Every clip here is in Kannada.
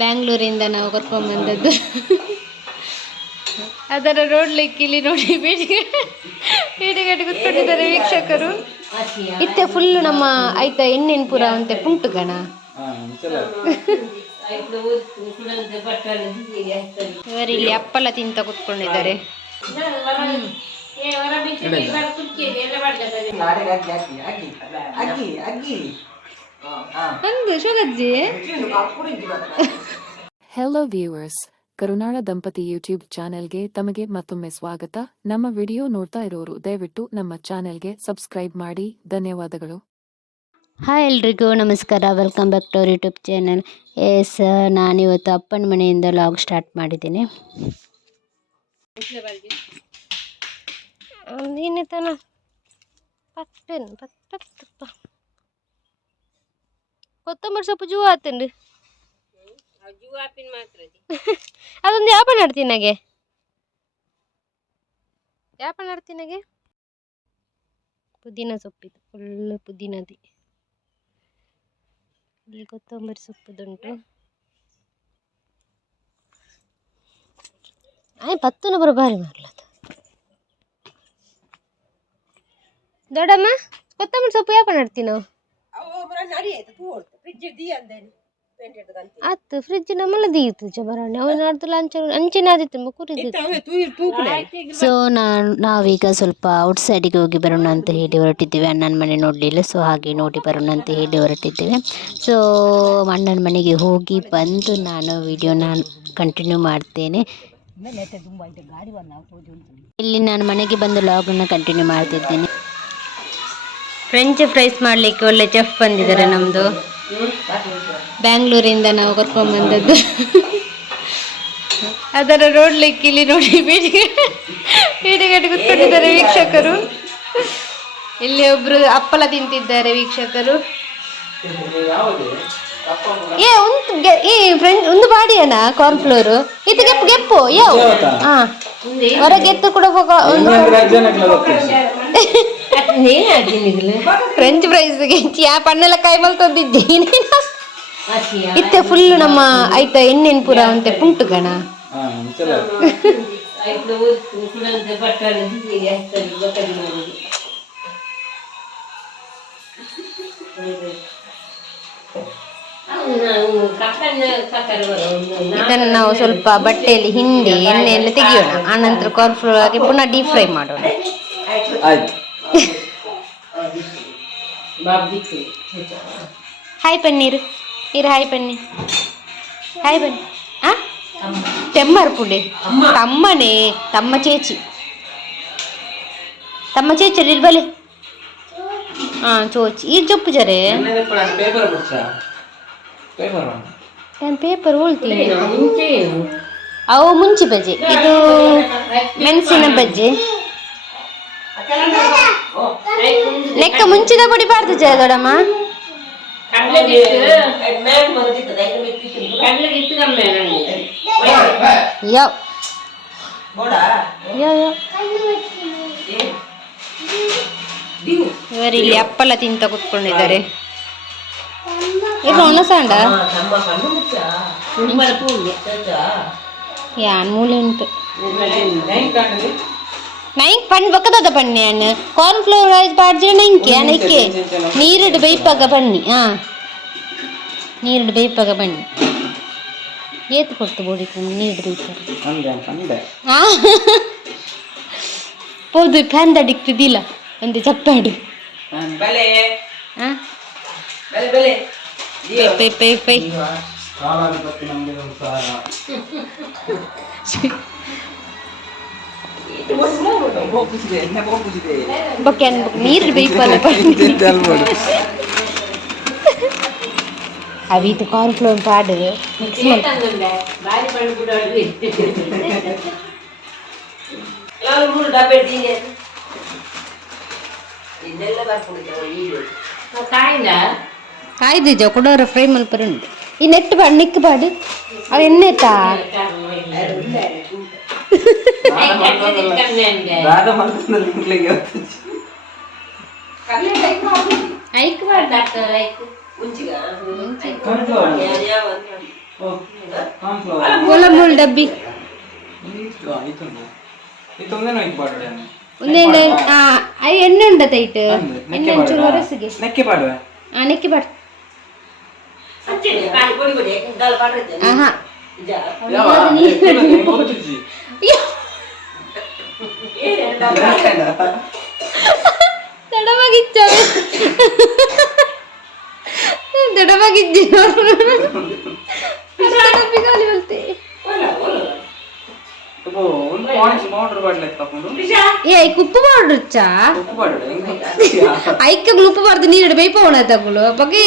ಬ್ಯಾಂಗ್ಳೂರಿಂದ ನಾವು ಕರ್ಕೊಂಡ್ಬಂದದ್ದು. ಅದರ ನೋಡ್ಲಿಕ್ಕೆ ಇಲ್ಲಿ ನೋಡಿ ಬೀಡಿಗಟ್ಟು ಕೂತ್ಕೊಂಡಿದ್ದಾರೆ ವೀಕ್ಷಕರು. ಇತ್ತೆ ಫುಲ್ ನಮ್ಮ ಆಯ್ತಾ ಎಣ್ಣೆನ್ ಪುರ ಅಂತೆ ಪುಂಟು ಗಣ ಇವರಿಲ್ಲಿ ಹಪ್ಪಳ ತಿಂತ ಕೂತ್ಕೊಂಡಿದ್ದಾರೆ. ಹೆಲೋ ವ್ಯೂವರ್ಸ್, ಕರುನಾಳ ದಂಪತಿ ಯೂಟ್ಯೂಬ್ ಚಾನೆಲ್ಗೆ ತಮಗೆ ಮತ್ತೊಮ್ಮೆ ಸ್ವಾಗತ. ನಮ್ಮ ವಿಡಿಯೋ ನೋಡ್ತಾ ಇರೋರು ದಯವಿಟ್ಟು ನಮ್ಮ ಚಾನೆಲ್ಗೆ ಸಬ್ಸ್ಕ್ರೈಬ್ ಮಾಡಿ. ಧನ್ಯವಾದಗಳು. ಹಾಯ್ ಎಲ್ರಿಗೂ ನಮಸ್ಕಾರ, welcome back to our YouTube channel. Yes, ನಾನಿವತ್ತು ಅಪ್ಪನ ಮನೆಯಿಂದ ಲಾಗ್ ಸ್ಟಾರ್ಟ್ ಮಾಡಿದ್ದೀನಿ. ಏನಿತನ ಕೊತ್ತಂಬರಿ ಸೊಪ್ಪು ಜೂ ಆತಂಡು ಅದೊಂದು ಯಾಪ ನಡ್ತೀನಾಗೆ ಪುದೀನ ಸೊಪ್ಪಿದು, ಫುಲ್ ಪುದೀನದಿ. ಇಲ್ಲಿ ಕೊತ್ತಂಬರಿ ಸೊಪ್ಪುದುಂಟು. ಪತ್ತುನ ಬರೋ ಬಾರಿ ಮಾಡ್ಲದು ದೊಡ್ಡಮ್ಮ. ಕೊತ್ತಂಬರಿ ಸೊಪ್ಪು ಯಾಪ ನಡ್ತೀವಿ ನಾವು ಆತು ಫ್ರಿಜ್ ನಮ್ಮಲ್ಲ ದೀತು ಜಬರಾಣಿ ಅವನ ಅಂಚೆನ ಆದಿತ್ತು ಕುರಿದು. ಸೊ ನಾವೀಗ ಸ್ವಲ್ಪ ಔಟ್ ಸೈಡಿಗೆ ಹೋಗಿ ಬರೋಣ ಅಂತ ಹೇಳಿ ಹೊರಟಿದ್ದೇವೆ. ಅಣ್ಣನ ಮನೆ ನೋಡಲಿಲ್ಲ, ಸೊ ಹಾಗೆ ನೋಡಿ ಬರೋಣ ಅಂತ ಹೇಳಿ ಹೊರಟಿದ್ದೇವೆ. ಸೊ ಅಣ್ಣನ ಮನೆಗೆ ಹೋಗಿ ಬಂದು ನಾನು ವಿಡಿಯೋನ ಕಂಟಿನ್ಯೂ ಮಾಡ್ತೇನೆ. ಇಲ್ಲಿ ನಾನು ಮನೆಗೆ ಬಂದು ಲಾಗನ್ನು ಕಂಟಿನ್ಯೂ ಮಾಡ್ತಿದ್ದೇನೆ. ಫ್ರೆಂಚ್ ಫ್ರೈಸ್ ಮಾಡಲಿಕ್ಕೆ ಒಳ್ಳೆ ಚೆಫ್ ಬಂದಿದ್ದಾರೆ. ನಮ್ಮದು ಬ್ಯಾಂಗ್ಳೂರಿಂದ ನಾವು ಕರ್ಕೊಂಡ್ಬಂದದ್ದು. ಅದರ ನೋಡ್ಲಿಕ್ಕೆ ಇಲ್ಲಿ ನೋಡಿ ಬೀಡಿಗಟ್ಟು ಕೂತ್ಕೊಂಡಿದ್ದಾರೆ ವೀಕ್ಷಕರು. ಇಲ್ಲಿ ಒಬ್ರು ಹಪ್ಪಳ ತಿಂತಿದ್ದಾರೆ ವೀಕ್ಷಕರು. ಒಂದು ಬಾಡಿಯನ ಕಾರ್ನ್ ಫ್ಲೋರ್ ಇದು ಗೆಪ್ಪು ಯಾವ ಹೊರಗೆ ಎತ್ತು ಕೂಡ ಫ್ರೆಂಚ್ ಫ್ರೈಸ್ಗೆ ಆ ಪಣ್ಣೆಲ್ಲ ಕೈ ಮಲ್ತೊಂದಿದ್ದೀನಿ. ಇತ್ತೆ ಫುಲ್ ನಮ್ಮ ಆಯ್ತಾ ಎಣ್ಣೆನ್ ಪುರ ಅಂತೆ ಪುಂಟು ಗಣ ಇದನ್ನು ನಾವು ಸ್ವಲ್ಪ ಬಟ್ಟೆಯಲ್ಲಿ ಹಿಂಡಿ ಎಣ್ಣೆಯನ್ನು ತೆಗಿಯೋಣ. ಆನಂತರ ಕಾರ್ನ್ ಫ್ಲೋರ್ ಆಗಿ ಪುನಃ ಡೀಪ್ ಫ್ರೈ ಮಾಡೋಣ. Hi paneer hi paneer hi ಬನ್ನಿ. ತೆಮ್ಮರ್ ಪುಡಿ ತಮ್ಮನೇ ತಮ್ಮ ಚೇಚಿ ಇರ್ಬಲೆ ಚೋಚಿ ಈ ಜೊಪ್ಪು ಜರೆ ಪೇಪರ್ ಉಳ್ತೀನಿ. ಅವು ಮುಂಚಿ ಬಜ್ಜಿ, ಇದು ಮೆಣಸಿನ ಬಜ್ಜಿ. ಲೆಕ್ಕ ಮುಂಚಿದ ಪುಡಿ ಬಾರ್ದು ಜಯ ದೊಡಮ್ಮ. ಇವರಿಲ್ಲಿ ಹಪ್ಪಳ ತಿಂತ ಕೂತ್ಕೊಂಡಿದ್ದಾರೆ. ಇದು ಒಣಸಾಂಡ ಯಾನ್ ಮೂಲೆ ಉಂಟು. ನೈಂಕ್ ಪಣ್ಣು ಬಕ್ಕದ ಬನ್ನಿ ಅಣ್ಣ ಕಾರ್ನ್ ಫ್ಲೋರ್ ರೈಸ್ ಪಾಡ್ಜಿರ ನೈಂಕೆ ಅನಕ್ಕೆ ನೀರಿಡು ಬೇಯ್ಪಾಗ ಬನ್ನಿ. ನೀರಿಡು ಬೇಯ್ಪಾಗ ಬನ್ನಿ. ಏತು ಕೊಡ್ತು ಬೋಡಿ ನೀರಿಡು ಬೇಯ್ಪಾಗ ಹೌದು. ಫ್ಯಾನ್ ತಡಿಕ್ತಿದ್ದಿಲ್ಲ ಒಂದು ಚಪ್ಪಾಡು. ನೀರು ಬೇಯ್ಪಲ್ಲ ಅವಿದು ಕಾರ್ನ್ ಫ್ಲೋರ್ ಪಾಡು ಕಾಯ್ದು ಕೊಡೋರ ಫ್ರೈ ಮಲ್ಪರುಂಟು. ಈ ನೆಟ್ಟು ಪಾಡು ನಿಕ್ಕು ಪಾಡು ಅವು ಎಣ್ಣೆತಾ ಐಕ್ ಕೊಲಂಬೋಲ್ ಡಬ್ಬಿ ಒಂದೇನು ಎಣ್ಣೆ ಉಂಡ ತೈಟ್ ಎಣ್ಣೆ ಒಂಚೂರು ಹೊರಸಿಗೆ ನೆಕ್ಕೆ ಪಾಡು ಆಹಾ ದಡವಾಗಿಜ್ಜೆ ಉಪ್ಪು ಪೌಡರ್ ಚಾ ಐಕ್ಕ ಉಪ್ಪು ಪೌಡರ್ ನೀರು ಬೇಯ್ಪೋಣ ತಗೊಳ್ಳು ಬಗ್ಗೆ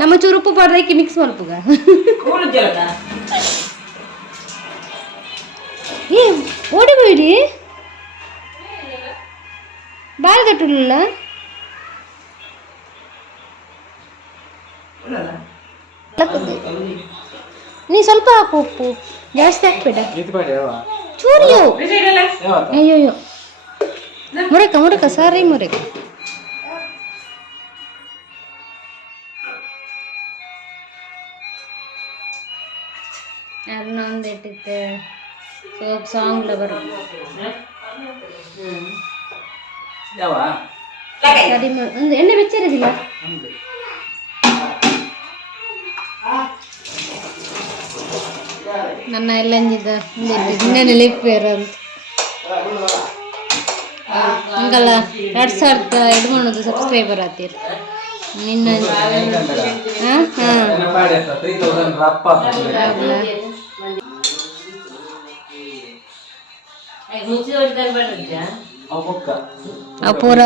ನಮ್ಮ ಚೂರು ಉಪ್ಪು ಪೌಡರ್ ಐಕ್ಕೆ ಮಿಕ್ಸ್ ಮಾಡ್ಪುಗ ಏ ಓಡಿಬೇಡಿ ಬಾಯಿ ಕಟ್ಟಲಿಲ್ಲ ನೀ ಸ್ವಲ್ಪ ಹಾಕು ಉಪ್ಪು ಜಾಸ್ತಿ ಹಾಕ್ಬೇಡ ಚೂರಿಯೋ ಅಯ್ಯೋ ಮುರಕ ಸಾರಿ ಮುರಕ ಯಾರನ್ನ ಒಂದು ಇಟ್ಟಿತ್ತೆ ಸೋಪ್ ಸಾಂಗ್ಲ ಬರು ಸರಿ ಒಂದು ಎಣ್ಣೆ ಬೆಚ್ಚರಿದಿಲ್ಲ ನನ್ನ ಎಲ್ಲ ಅಂಜಿದ್ದ ಇನ್ನೇನು ಲಿಪ್ಪೇರು ಅಂತ ಹಂಗಲ್ಲ 2200 ಸಬ್ಸ್ಕ್ರೈಬರ್ ಆತೀರ ನಿನ್ನ ಅಪೂರ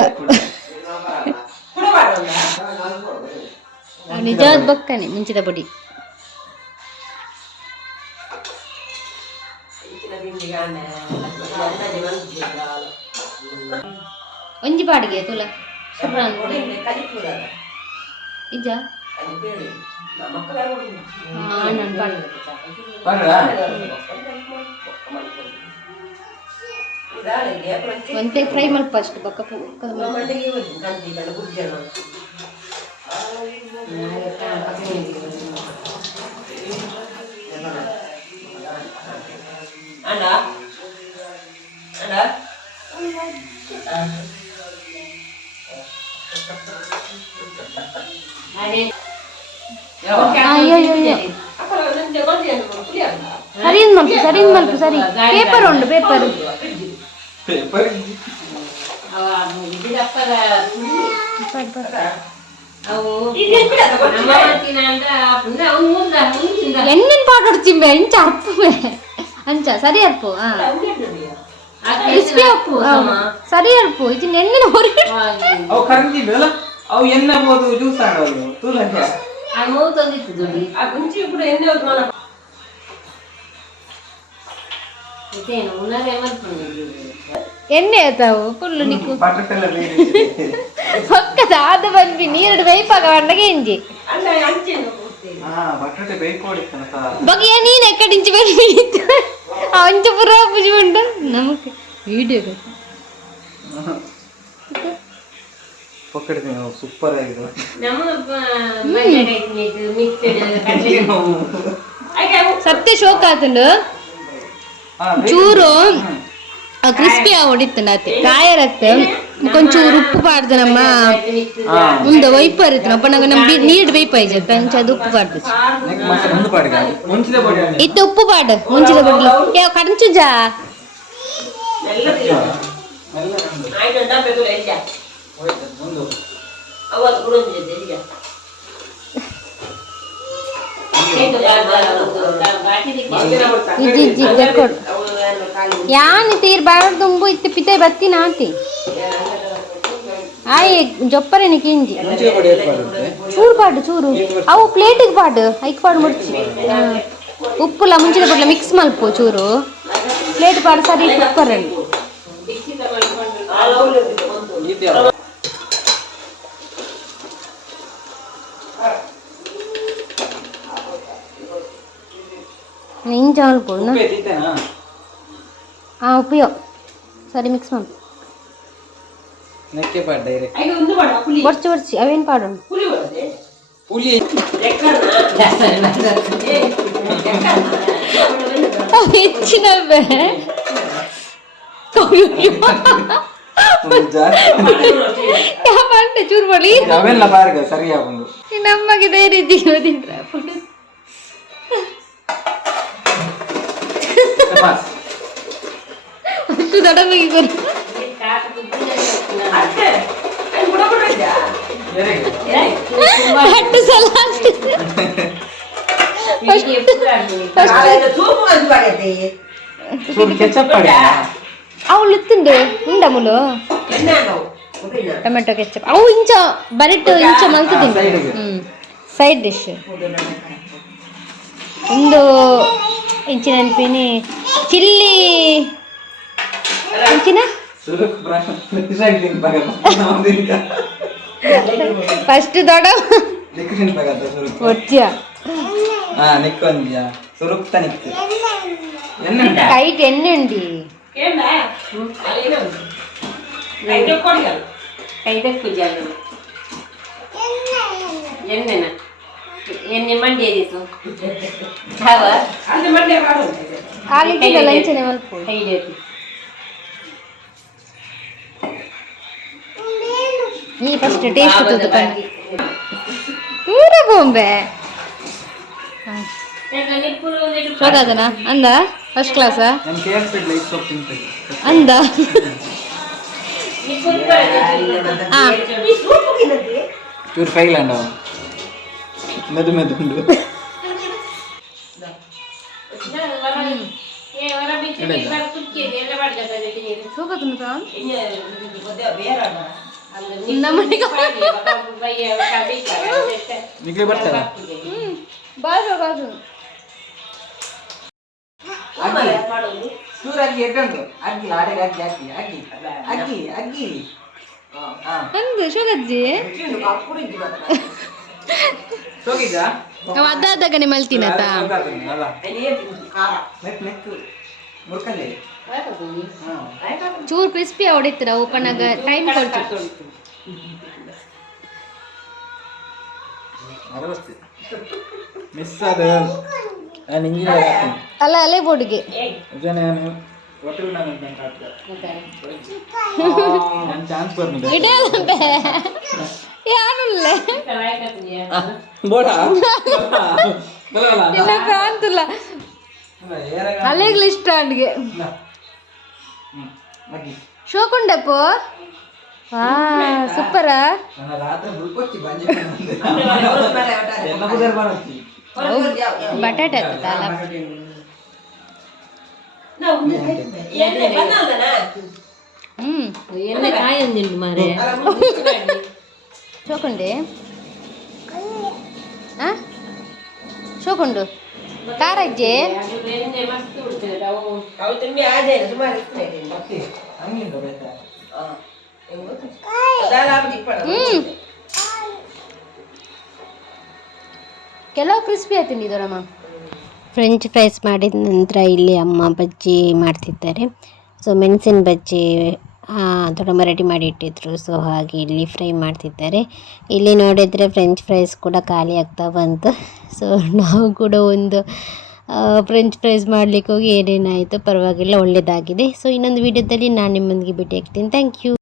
ನಿಜವಾದ ಬಕ್ಕನೆ ಮುಂಚಿದ ಪುಡಿ ಒಂಜಿ ಪಾಡಿಗೆ ತುಲ ಇಜ್ಜ ನಾನು ಪಾಡು ಒಂದೇ ಫ್ರೈ ಮಲ್ಪ ಅಷ್ಟು ಬಕ್ಕ ಸರಿ ಮಲ್ಪು ಸರಿ ಪೇಪರ್ ಉಂಡು ಪೇಪರ್ ಎಣ್ಣೆನ್ ಪಾಟೊಡ್ಚಿಂಬೆ ಇಂಚ ಅಪ್ಪುವೆ ಅಂಚ ಸರಿ ಅಪ್ಪು ಕ್ರಿಸ್ಪಿ ಅಪ್ಪು ಸರಿ ಅಪ್ಪು ಇದು ಎಣ್ಣೆನ ಹೊರಗೆ ಅವು ಕರಂಜಿಲ್ಲ ಅವು ಎಣ್ಣೆ ಬೋದು ಜ್ಯೂಸ್ ಆಡೋದು ತೂಲಕ್ಕೆ ಆ ಮೂರು ತಂದಿತ್ತು ದುಡಿ ಆ ಗುಂಚಿ ಕೂಡ ಎಣ್ಣೆ ಹೊತ್ತು ಮನ ಇದೇನು ಉನ್ನರೆ ಮಾಡ್ಕೊಂಡು ಎಣ್ಣೆ ಆಯ್ತಾವು ಫುಲ್ಲು ನಿಕ್ಕು ಬಟಾಟೆಲ್ಲ ಬೇರೆ ಪಕ್ಕದ ಆದ ಬಂದ್ವಿ ನೀರು ಬೇಯ್ಪಾಗ ಬಂಡಗೆ ಇಂಜಿ ಅಲ್ಲ ಅಂಚೆನು ಕೂರ್ತಿ ಬಟಾಟೆ ಬೇಯ್ಕೊಡಿತ್ತನ ಬಗೆಯ ನೀನು ಎಕ್ಕಡಿಂಚಿ ಬೇಯಿತ್ತು ಅಂಚ ಪುರ ಪೂಜೆ ಉಂಟು ನಮಗೆ ವಿಡಿಯೋ ಪಕ್ಕಡ್ತೀನಿ ಸೂಪರ್ ಆಗಿದೆ ನಮ್ಮ ಮನೆಗೆ ಮಿಕ್ಸ್ಡ್ ಸತ್ಯ ಶೋಕ ಆತಂಡು ಚೂರು ಕ್ರಿಸ್ಪಿ ಹೊಡಿತಂಡಾತೆ ಕಾಯರತ್ತೆ కొంచెం ఉప్పు పాడుతానమ్మా ఉందో వైపు అరుతున్నాం అప్పుడు నాకు నీట్ వైపు అయితే అది ఉప్పు పాడుతుంది ఇటు ఉప్పు పాడు ముంచిద పడ్లు ఏ కడంచుజా ಯಾನಿ ತೀರ್ ಬಾಳ ತುಂಬು ಇತ್ತು ಪಿತೆ ಬತ್ತಿ ನಾತಿ ಆಯ್ ಜೊಪ್ಪರೆ ನಿಂಜಿ ಚೂರು ಪಾಡು ಚೂರು ಅವು ಪ್ಲೇಟಿಗೆ ಪಾಡು ಐಕ್ ಪಾಡು ಮುಡ್ಚಿ ಉಪ್ಪುಲ ಮುಂಚಿನ ಪಡ್ಲ ಮಿಕ್ಸ್ ಮಲ್ಪು ಚೂರು ಪ್ಲೇಟ್ ಪಾಡು ಸರಿ ಕುಕ್ಕರ್ ఇంచ మల్పొడు ఉప్పు సరే మిక్స్ మల్పు ನೆಕ್ಕೆ ಪಾಡು ಡೈರೆಕ್ಟ್ ಬರ್ಚಿ ಬರ್ಚಿ ಅವೇನು ಪಾಡು ಪುಲಿ ಹೆಚ್ಚಿನ ಚೂರು ಮಾಡಿ ಅವೆಲ್ಲ ಬಾರ್ಗ ಸರಿಯಾಗುಂಡು ನಮಗೆ ಧೈರ್ಯ ಜೀವದಿಂದ ಅಷ್ಟು ದಡವಾಗಿ ಕೊಡು ಅಷ್ಟು ಸಲ ಅವಳು ಇತ್ತುಂಡು ಉಂಡ ಮುಲು ಟೊಮೆಟೊ ಕೆಚಪ್ ಅವು ಇಂಚ ಬರಿಟ್ಟು ಇಂಚ ಮಲ್ತದಿಂಡು ಸೈಡ್ ಡಿಶ್ ಒಂದು ಇಂಚಿನ ನೆನಪಿನಿ ಚಿಲ್ಲಿ ಇಂಚಿನ ಫಸ್ಟ್ ದೊಡ್ಡ ಒಚ್ಚ ಕೈಟ್ ಎಣ್ಣೆ ಉಂಡಿ ಎಣ್ಣೆ ಮಂಡಿ ಆಲಿಕ್ಕಿಲ್ಲ ಇಂಚನೆ ಮಲ್ಪ ನೀ ಫಸ್ಟ್ ಟೇಸ್ಟ್ ತೂತು ಪೂರ ಬೊಂಬೆ ಶೋಗಾದನ ಅಂದ ಫಸ್ಟ್ ಕ್ಲಾಸ ಅಂದ ಚೂರು ಫೈಲ್ಯಾಂಡ ಮೆದು ಮೆದು ಉಂಡು ನಿಕ್ಲೆ ಬರ್ತಾರ ಚೂರಾಗಿ ಎಟ್ಟುಂಟು ಅಗ್ಗಿ ಆಡೆಗೆ ಅಗ್ಗಿ ಅಗ್ಗಿ ಅಗ್ಗಿ ಅಗ್ಗಿ ಅಗ್ಗಿ ಅಂದು ಶೋಗಜ್ಜಿ ಹೋಗಿದ್ದಾ ಅವ ಅದಾದಾಗನೆ ಮಲ್ತಿನತ ಮುರ್ಕಲೆ ಚೂರು ಕ್ರಿಸ್ಪಿ ಹೊಡಿತೀರ ಓಪನ್ ಆಗ ಟೈಮ್ ಕೊಡ್ತೀವಿ ಮಿಸ್ ಆದ ಅಲ್ಲ ಅಲ್ಲೇ ಬೋರ್ಡ್ಗೆ ಚಾನ್ಸ್ ಬರ್ನಿ ಯಾನುಲ್ಲೇ ಬೋಡಾ ಇಲ್ಲ ಕಾಂತಿಲ್ಲ ಅಲೆಗ್ಲಿ ಇಷ್ಟ ಅಡ್ಗೆ ಶೋಕೊಂಡಪ್ಪು ಹಾ ಸೂಪರಾ ಬಟಾಟೆ ಅಲ್ಲ ಎಣ್ಣೆ ಕಾಯಂದಿಲ್ಲ ಮಾರೆ ಶೋಕೊಂಡೆ ಶೋಕೊಂಡು ಕಾರಜ್ಜೆ ಕೆಲವು ಕ್ರಿಸ್ಪಿ ಆಯ್ತು ಇದರಮ್ಮ. ಫ್ರೆಂಚ್ ಫ್ರೈಸ್ ಮಾಡಿದ ನಂತರ ಇಲ್ಲಿ ಅಮ್ಮ ಬಜ್ಜಿ ಮಾಡ್ತಿದ್ದಾರೆ. ಸೊ ಮೆಣಸಿನ ಬಜ್ಜಿ ದೊಡ್ಡಮ್ಮ ರೆಡಿ ಮಾಡಿ ಇಟ್ಟಿದ್ರು. ಸೊ ಹಾಗೆ ಇಲ್ಲಿ ಫ್ರೈ ಮಾಡ್ತಿದ್ದಾರೆ. ಇಲ್ಲಿ ನೋಡಿದರೆ ಫ್ರೆಂಚ್ ಫ್ರೈಸ್ ಕೂಡ ಖಾಲಿ ಆಗ್ತಾ ಬಂತು. ಸೊ ನಾವು ಕೂಡ ಒಂದು ಫ್ರೆಂಚ್ ಫ್ರೈಸ್ ಮಾಡಲಿಕ್ಕೆ ಹೋಗಿ ಏನೇನಾಯಿತು ಪರವಾಗಿಲ್ಲ, ಒಳ್ಳೆಯದಾಗಿದೆ. ಸೊ ಇನ್ನೊಂದು ವಿಡಿಯೋದಲ್ಲಿ ನಾನು ನಿಮ್ಮೊಂದಿಗೆ ಭೇಟಿ ಆಗ್ತೀನಿ. Thank you.